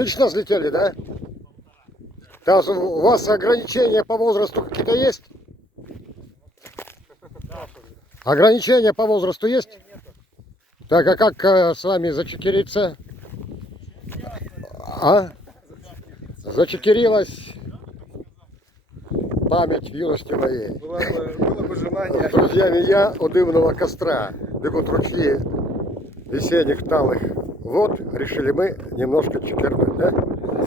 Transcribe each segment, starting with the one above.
Отлично взлетели, да? Там у вас ограничения по возрасту какие-то есть? Ограничения по возрасту есть? Так, а как с вами зачекериться? А? Зачекерилась пам'ять в юності моєї. Було б желання. З друзьями я у дивного костра, бегут ручьи весенних талых вод, решили мы немножко чекернуть, да?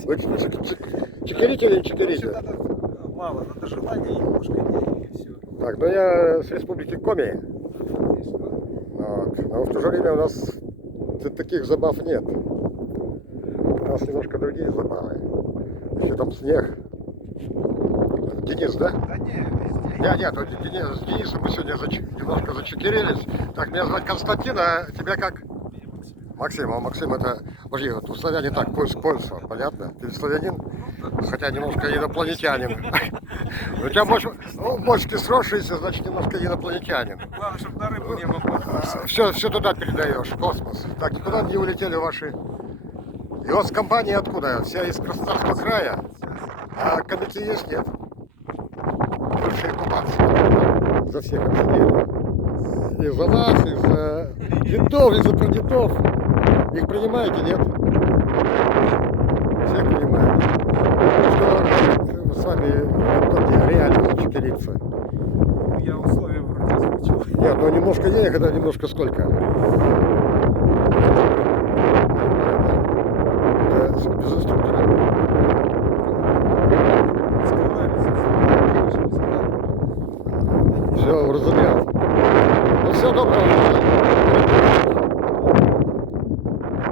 Вы чекерите или не чекерите? Мало, надо желание и немножко денег, и все. Так, ну я с республики Коми. Вот. Но в то же время у нас таких забав нет. У нас немножко другие забавы. Еще там снег. Денис, да? Да не, везде. Нет, вот с Денисом мы сегодня немножко зачекерились. Так, меня зовут Константин, а тебя как? Максим. А Максим это, подожди, вот у славяне так, Польша, понятно? Ты славянин? Хотя немножко инопланетянин. У тебя мочки сросшиеся, значит немножко инопланетянин. Главное, чтобы на рыбу не попал. Все туда передаешь, в космос. Так, никуда не улетели ваши. И у вас компания откуда? Вся из Краснодарского края? А комики есть, нет? Больше оккупации. За всех обсидели. И за нас, и за дедов, и за прадедов. Их принимаете, нет? Всех принимаете. Что с вами в итоге реально зачекериться? Я условия вроде озвучил. Нет, ну немножко денег, это немножко сколько? Это без инструктора. Все, разумел. Ну все, доброго.